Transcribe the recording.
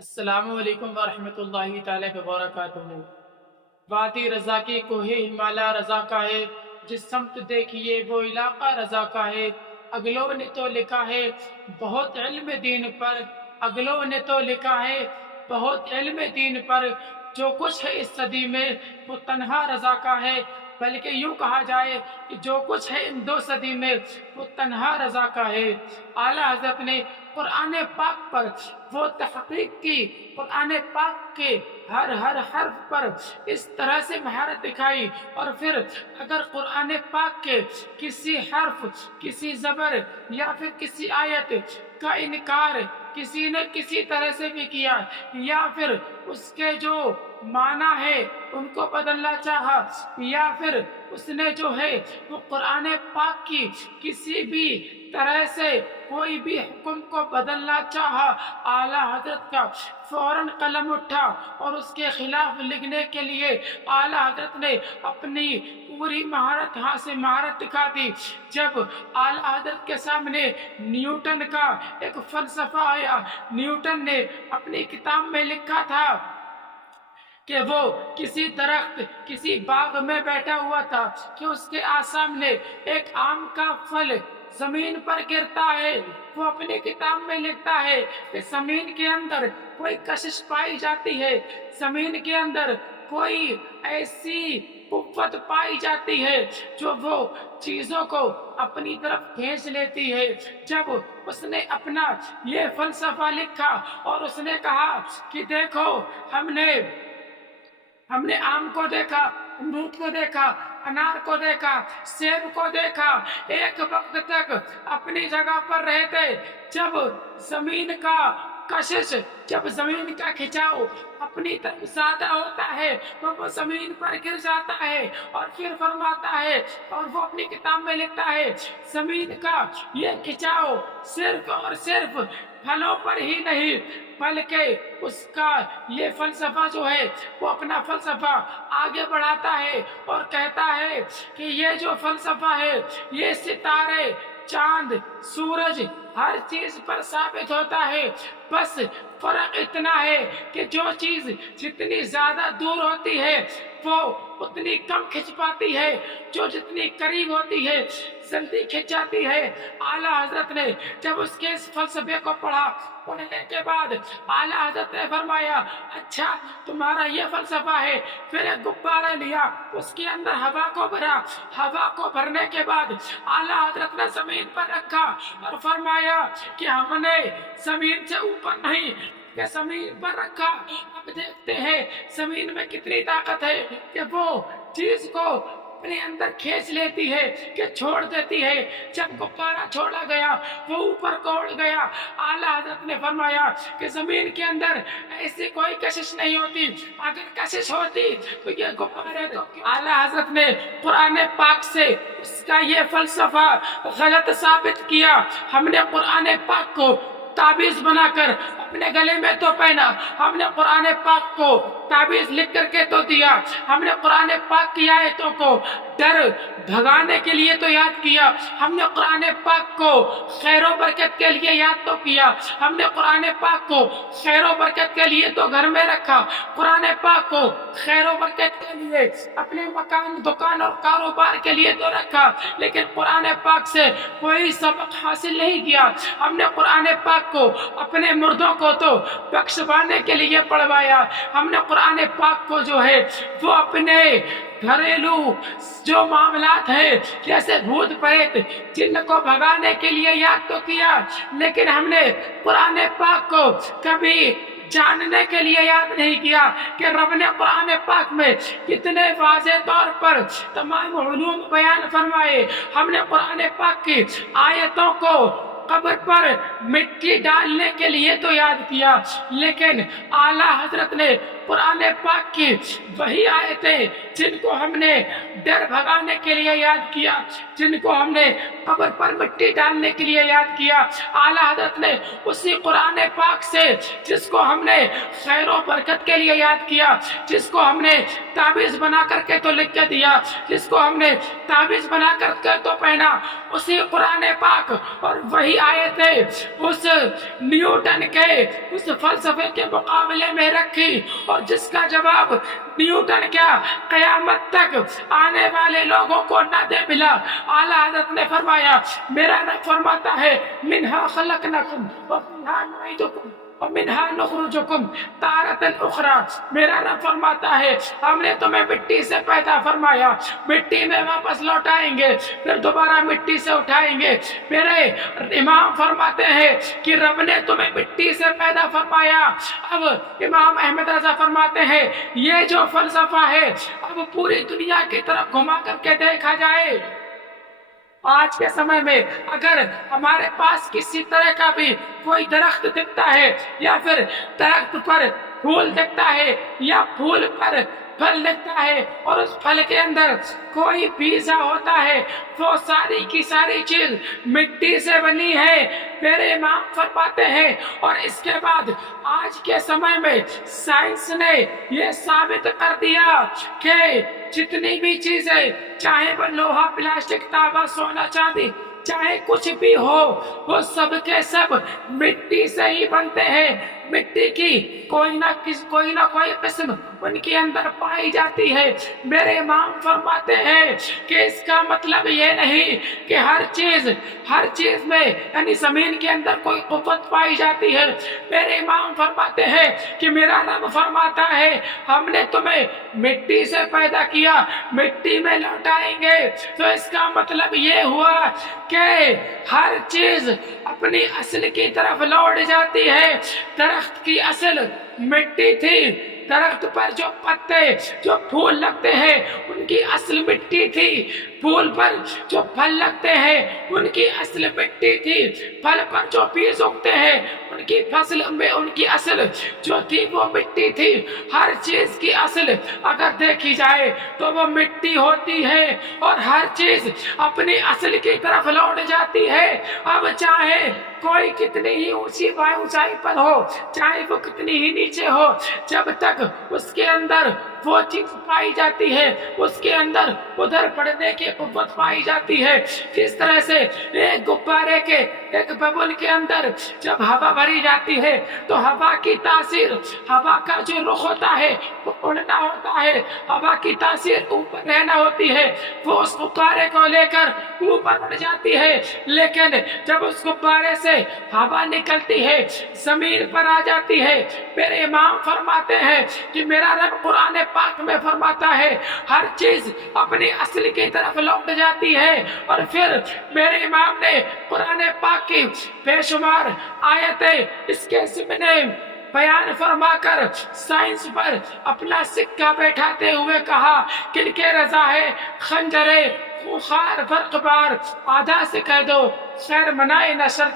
السلام علیکم ورحمۃ اللہ تعالی وبرکاتہ۔ وادی رضا کی کوہ ہمالیہ رضا کا ہے، جس سمت دیکھیے وہ علاقہ رضا کا ہے۔ اگلوں نے تو لکھا ہے بہت علم دین پر، اگلوں نے تو لکھا ہے بہت علم دین پر، جو کچھ ہے اس صدی میں وہ تنہا رضا کا ہے۔ بلکہ یوں کہا جائے کہ جو کچھ ہے ان دو صدی میں وہ تنہا رضا کا ہے۔ اعلیٰ حضرت نے قرآن پاک پر وہ تحقیق کی، قرآن پاک کے ہر حرف پر اس طرح سے مہارت دکھائی، اور پھر اگر قرآن پاک کے کسی حرف، کسی زبر یا پھر کسی آیت کا انکار کسی نے کسی طرح سے بھی کیا، یا پھر اس کے جو معنی ہے ان کو بدلنا چاہا، یا پھر اس نے جو ہے وہ قرآن پاک کی کسی بھی طرح سے کوئی بھی حکم کو بدلنا چاہا، اعلیٰ حضرت کا فوراً قلم اٹھا اور اس کے خلاف لکھنے کے لیے اعلیٰ حضرت نے اپنی پوری مہارت سے مہارت دکھا دی۔ جب اعلیٰ حضرت کے سامنے نیوٹن کا ایک فلسفہ آیا، نیوٹن نے اپنی کتاب میں لکھا تھا کہ وہ کسی درخت، کسی باغ میں بیٹھا ہوا تھا کہ اس کے سامنے ایک آم کا پھل زمین پر گرتا ہے۔ وہ اپنی کتاب میں لکھتا ہے کہ زمین کے اندر کوئی کشش پائی جاتی ہے، زمین کے اندر کوئی ایسی قوت پائی جاتی ہے جو وہ چیزوں کو اپنی طرف کھینچ لیتی ہے۔ جب اس نے اپنا یہ فلسفہ لکھا اور اس نے کہا کہ دیکھو ہم نے آم کو دیکھا، امرود کو دیکھا، انار کو دیکھا، سیب کو دیکھا، ایک وقت تک اپنی جگہ پر رہے تھے۔ جب زمین کا کشش، جب زمین کا کھچاؤ اپنی طرف زیادہ ہوتا ہے تو وہ زمین پر گر جاتا ہے، اور پھر فرماتا ہے، اور وہ اپنی کتاب میں لکھتا ہے، زمین کا یہ کھچاؤ صرف اور صرف پھلوں پر ہی نہیں بلکہ اس کا یہ فلسفہ جو ہے وہ اپنا فلسفہ آگے بڑھاتا ہے اور کہتا ہے کہ یہ جو فلسفہ ہے یہ ستارے، چاند، سورج، ہر چیز پر ثابت ہوتا ہے، بس فرق اتنا ہے کہ جو چیز جتنی زیادہ دور ہوتی ہے وہ اتنی کم کھنچ پاتی ہے، جو جتنی قریب ہوتی ہے جلدی کھنچ جاتی ہے۔ اعلیٰ حضرت نے جب اس کے اس فلسفے کو پڑھنے کے بعد اعلیٰ حضرت نے فرمایا، اچھا تمہارا یہ فلسفہ ہے۔ پھر ایک غبارہ لیا، اس کے اندر ہوا کو بھرا، ہوا کو بھرنے کے بعد اعلیٰ حضرت نے زمین پر رکھا اور فرمایا کہ ہم نے زمین سے اوپر نہیں کہ زمین پر رکھا، اب دیکھتے ہیں زمین میں کتنی طاقت ہے کہ وہ چیز کو اپنے اندر کھینچ لیتی ہے، کہ چھوڑ دیتی ہے۔ جب غبارہ چھوڑا گیا وہ اوپر کو اڑ گیا۔ اعلیٰ حضرت نے فرمایا کہ زمین کے اندر ایسی کوئی کشش نہیں ہوتی، اگر کشش ہوتی تو یہ غبارے تو۔ اعلیٰ حضرت نے قرآن پاک سے اس کا یہ فلسفہ غلط ثابت کیا۔ ہم نے قرآن پاک کو تعبیذ بنا کر اپنے گلے میں تو پہنا، ہم نے قرآن پاک کو تعبیذ لکھ کر کے تو دیا، ہم نے قرآن پاک کی آیتوں کو ڈر بھگانے کے لیے تو یاد کیا، ہم نے قرآن پاک کو خیر و برکت کے لیے یاد تو کیا، ہم نے قرآن پاک کو خیر و برکت کے لیے تو گھر میں رکھا، قرآن پاک کو خیر و برکت کے لیے اپنے مکان، دکان اور کاروبار کے لیے تو رکھا، لیکن قرآن پاک سے کوئی سبق حاصل نہیں کیا۔ ہم نے قرآن پاک کو اپنے مردوں کو تو بخشوانے کے لیے پڑھوایا، ہم نے قرآن پاک کو جو ہے وہ اپنے گھریلو جو معاملات ہیں جیسے بھوت پریت جن کو بھگانے کے لیے یاد تو کیا، لیکن ہم نے قرآن پاک کو کبھی جاننے کے لیے یاد نہیں کیا کہ رب نے قرآن پاک میں کتنے واضح طور پر تمام علوم بیان فرمائے۔ ہم نے قرآن پاک کی آیتوں کو قبر پر مٹی ڈالنے کے لیے تو یاد کیا، لیکن اعلیٰ حضرت نے قرآن پاک کی وہی آیتیں جن کو ہم نے ڈر بھگانے کے لیے یاد کیا، جن کو ہم نے قبر پر مٹی ڈالنے کے لیے یاد کیا، اعلیٰ حضرت نے اسی قرآن پاک سے جس کو ہم نے خیر و برکت کے لیے یاد کیا، جس کو ہم نے تعبیذ بنا کر کے تو لکھ کے دیا، جس کو ہم نے تعبیذ بنا کر کے تو پہنا، اسی قرآن پاک اور وہی آیتیں اس نیوٹن کے اس فلسفے کے مقابلے میں رکھی، اور جس کا جواب نیوٹن کیا قیامت تک آنے والے لوگوں کو نہ دے ملا۔ اعلیٰ حضرت نے فرمایا، میرا رب فرماتا ہے منہا خلقناکم وفیہا نعیدکم ومنہا نخرجکم تارۃ اخری۔ میرا رب فرماتا ہے ہم نے تمہیں مٹی سے پیدا فرمایا، مٹی میں واپس لوٹائیں گے، پھر دوبارہ مٹی سے اٹھائیں گے۔ میرے امام فرماتے ہیں کہ رب نے تمہیں مٹی سے پیدا فرمایا۔ اب امام احمد رضا فرماتے ہیں یہ جو فلسفہ ہے اب پوری دنیا کی طرف گھما کر کے دیکھا جائے، آج کے سمے میں اگر ہمارے پاس کسی طرح کا بھی کوئی درخت دکھتا ہے، یا پھر درخت پر پھول دکھتا ہے یا پھول پر پھل دکھتا ہے، اور اس پھل کے اندر کوئی بیجا ہوتا ہے، وہ ساری کی ساری چیز مٹی سے بنی ہے۔ میرے امام فرماتے ہیں، اور اس کے بعد آج کے سمے میں سائنس نے یہ ثابت کر دیا کہ جتنی بھی چیزیں، چاہے وہ لوہا، پلاسٹک، تانبا، سونا، چاندی، چاہے کچھ بھی ہو، وہ سب کے سب مٹی سے ہی بنتے ہیں۔ مٹی کی کوئی نہ کوئی قسم ان کے اندر پائی جاتی ہے۔ میرے امام فرماتے ہیں کہ اس کا مطلب یہ نہیں کہ ہر چیز میں یعنی زمین کے اندر کوئی قوت پائی جاتی ہے۔ میرے امام فرماتے ہیں کہ میرا رب فرماتا ہے ہم نے تمہیں مٹی سے پیدا کیا، مٹی میں لوٹائیں گے، تو اس کا مطلب یہ ہوا کہ ہر چیز اپنی اصل کی طرف لوٹ جاتی ہے۔ درخت کی اصل مٹی تھی، درخت پر جو پتے، جو پھول لگتے ہیں ان کی اصل مٹی تھی، پھول پر جو پھل لگتے ہیں ان کی اصل مٹی تھی، پھل پر جو بیج اگتے ہیں ان کی فصل میں ان کی اصل جو تھی وہ مٹی تھی۔ ہر چیز کی اصل اگر دیکھی جائے تو وہ مٹی ہوتی ہے، اور ہر چیز اپنی اصل کی طرف لوٹ جاتی ہے۔ اب چاہے کوئی کتنی ہی اونچائی پر ہو، چاہے وہ کتنی ہی نیچے ہو، جب تک اس کے اندر وہ چیز پائی جاتی ہے، اس کے اندر ادھر پڑنے کی قوت پائی جاتی ہے۔ جس طرح سے ایک غبارے کے ایک ببل کے اندر جب ہوا بھری جاتی ہے تو ہوا کی تاثیر، ہوا کا جو رخ ہوتا ہے وہ اڑنا ہوتا ہے، ہوا کی تاثیر اوپر رہنا ہوتی ہے، وہ اس غبارے کو لے کر اوپر اڑ جاتی ہے۔ لیکن جب اس غبارے سے ہوا نکلتی ہے، زمین پر آ جاتی ہے، میرے امام فرماتے ہیں کہ میرا رب قرآن پاک میں فرماتا ہے ہر چیز اپنی اصل کی طرف لوٹ جاتی ہے۔ اور پھر میرے امام نے قرآن پاک کی بے شمار آیتیں اس کے ضمن بیان فرما کر سائنس پر اپنا سکہ بیٹھاتے ہوئے کہا کن کے رضا ہے خنجرے خوخار فرق بار، آدھا سے کہہ دو خیر منائے نہ شر